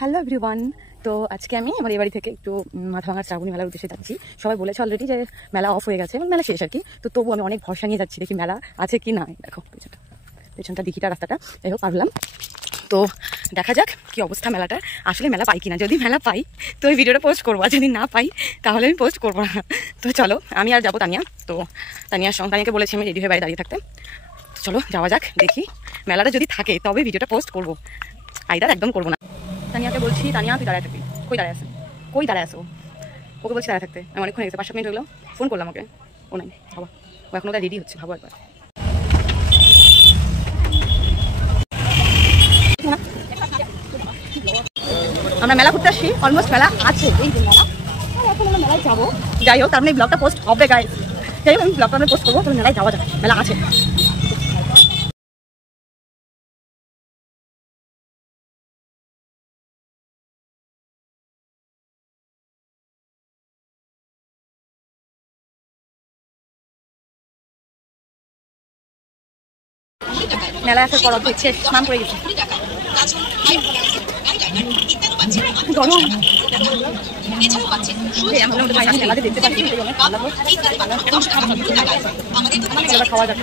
Hello everyone. তো আজকে আমি আমার এই বাড়ি থেকে একটু মাথাভাঙার শ্রাবণী মেলার উদ্দেশ্যে যাচ্ছি। সবাই বলেছে অলরেডি যে মেলা অফ হয়ে গেছে এবং মেলা শেষ আর কি। তো তবু আমি অনেক ভরসা নিয়ে যাচ্ছি, দেখি মেলা আছে কি না। দেখো পেছনটা দিঘিটা রাস্তাটা, যাই হোক পারলাম। তো দেখা যাক কি অবস্থা মেলাটার, আসলে মেলা পাই কিনা। যদি মেলা পাই তো এই ভিডিওটা পোস্ট করবো, আর যদি না পাই তাহলে আমি পোস্ট করবো না। তো চলো, আমি আর যাবো তানিয়া। তো তানিয়ার সঙ্গে তানিয়াকে বলেছি আমি রেডি হয়ে বাইরে দাঁড়িয়ে থাকতে। তো চলো যাওয়া যাক, দেখি মেলাটা যদি থাকে তবে ভিডিওটা পোস্ট করবো, আইদার একদম করবো না। তানিয়াকে বলছি, তানিয়া তুই দাঁড়ায় থাকবি। কই দাঁড়ায় আসো? ওকে বলছি দাঁড়ায় থাকতে। আমি অনেকক্ষণ হয়েছে, 5 মিনিট হলো, ফোন করলাম ওকে, ও নাই। ভাবা, ও এখন ওটা রেডি হচ্ছে, ভাবো একবার। আমরা মেলা ঘুরতে আসছি, অলমোস্ট মেলা আছে, এই যে মেলা। এখন আমরা মেলায় যাবো, যাই হোক তার মানে ব্লগটা পোস্ট হবে গাইস। যাই হোক আমি ব্লগটা আমরা পোস্ট করবো, তবে মেলায় যাওয়া যাবে, মেলা আছে। মেলায় আসার পর হচ্ছে স্নান করে গেছি, গরম। দেখতে পাচ্ছি খাওয়া যাবে।